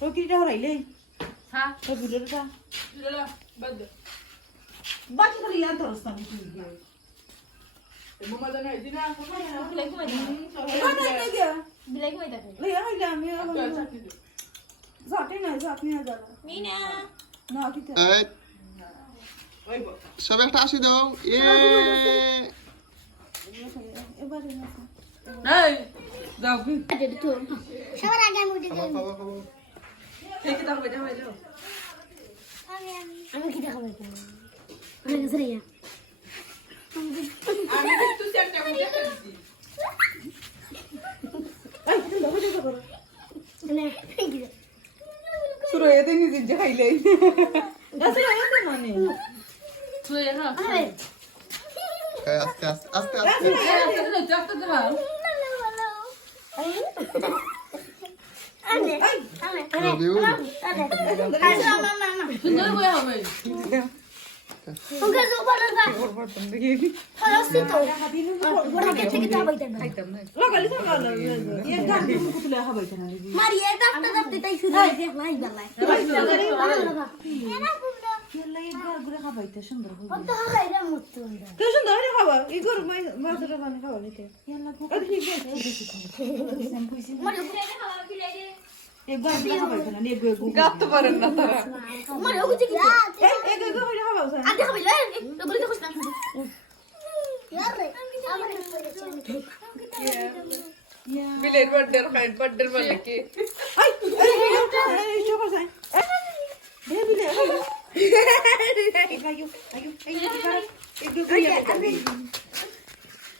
ও কিটা হরাইলে হ্যাঁ ও ভিডিওটা ললা বাদ বাকি খালি ইয়ার ধরস না কি মোমা জানা দিনা বিলাই কমাই দাও বিলাই কমাই দাও লইয়া হইলা আমি যাতে না যাত নিয়ে যাবা মিনা না কিটা এই সব একটা আসি দাও এবারে এই যাও কি সবার আগে আমি উঠে খাবো খাবো খাবো ঠিক দাও বেটা হয়ে যাও আমি কি দেখাবো আমি গেছে রে আমি তুই একটা মুখে দিছি এই তুমি দেখো দেখো করো মানে কি শুরু এতে নিজে যে খাইলে আসলে এতে মানে তুই হ্যাঁ আরে এই আস্তে আস্তে আস্তে আস্তে যাও দাও আরে আরে রবিউ সুন্দর হয়ে হবে ওকে জোবালা না বর্তন দেখি হলসি তো ওরা কে থেকে যাবাইতে না লাগালি তো লাগাল এই গান তুমি কুতলে হাবাইতে না মারি এটা দাঁতে তাই শুরু হয়ে যায় নাই বালাই এরা কুমড়া কেলা এই ঘর ঘুরে হাবাইতে সুন্দর হবে কত হয় রে মুত্তু তো সুন্দর হয়ে খাবা এই ঘর মাছটা বানিয়ে খাবা নিতে ইয়ালা ঠিক আছে মারি উপরে খাওয়া বিলাই রে এই ঘর ঘুরে হাবাইতে না এই গো গাত পারেন না তারা মারি ওকে কি এই গো হইলে হাবাও আদে খাবিলে বলি দেখছ না यार रे আমার বিলের বার্থডে বলে কি এই চোখা যায় এই বিলে আয়ো আয়ো এই গো গো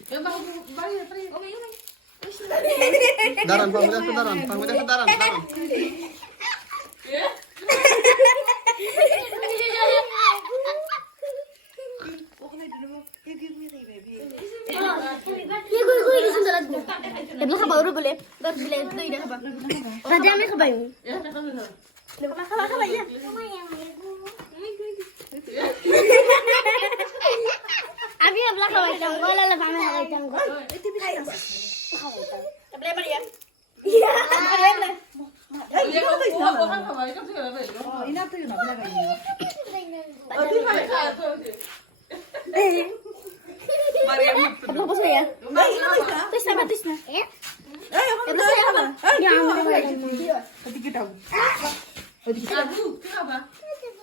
এ বাবু বাড়ি বাড়ি দাঁড়ান পাঙ্গু একটু দাঁড়ান পাঙ্গু একটু দাঁড়ান দাঁড়ান ওখানে দিলো এই গো মেরে বেবি ये कोई कोई सुंदर लगो এবলা খাবা ওরে বলে দর বিলে দই না খাবা রাজা আমি খাবাই এটা খাবে না লেবা খাবা খাবাই আমি এবলা খাবাই তাম গলা লা আমি খাবাই তাম গো এতে বিলে এবলা মারিয়া এই গো কইছ না ওখান খাবা এটা ঠিক আছে ইনা তো না বিলে গাই ওদি ভাই খায় তো মারিয়া এবলা বসাইয়া এই ইনা কইছ তুই না এই এখন তো খাবা এই ওদিকে দাও ওদিকে দাদু কি খাবা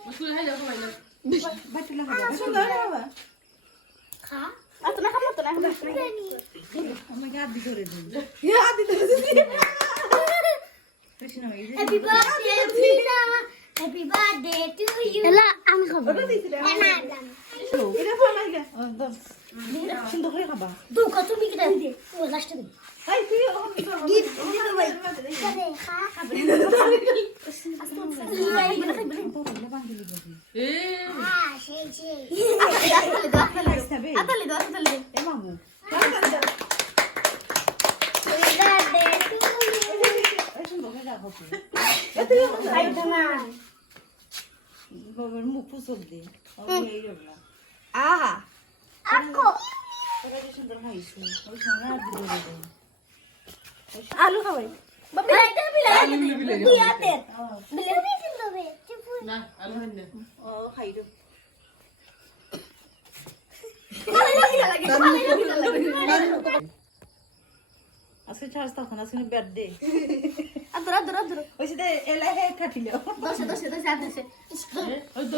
মুশকিল হয়ে যাবে ভাই বাটলা খাবা সুন্দর খাবা খা আতো না খাবো তো না আমাকে আদি করে দিন ইয়া আদি করে দিন কৃষ্ণ এই যে happy birthday Meena happy birthday to you এলা আমি খাবো ওটা দিছিলে না এটা ভালো লাগে সুন্দর করে খাবা দুঃখ তুমি কি দিতে ও লাস্ট দিন এই তুই ওখানে গিফট দিতে ভাই করে খা এ হ্যাঁ সেই সেই আতালে দাও এ মামু বার্থডে টু ইউ এই সুন্দর করে রাখো আই না বাবার মুখ ফুসল দে এই রবলা আহা আকো ওরা যে সুন্দর খাইছে ওই সঙ্গে আদি করে দে আলু খাবাই বাবা এটা বিলাই বিয়াতে বিলাই দিন দেবে চুপ না আলহামদুলিল্লাহ ও খাইরো আজকে চার্জ তখন আজকে বার্থডে আদর আদর আদর ওই সাথে এলাহে কাটিলো দশ দশ দশ ওই তো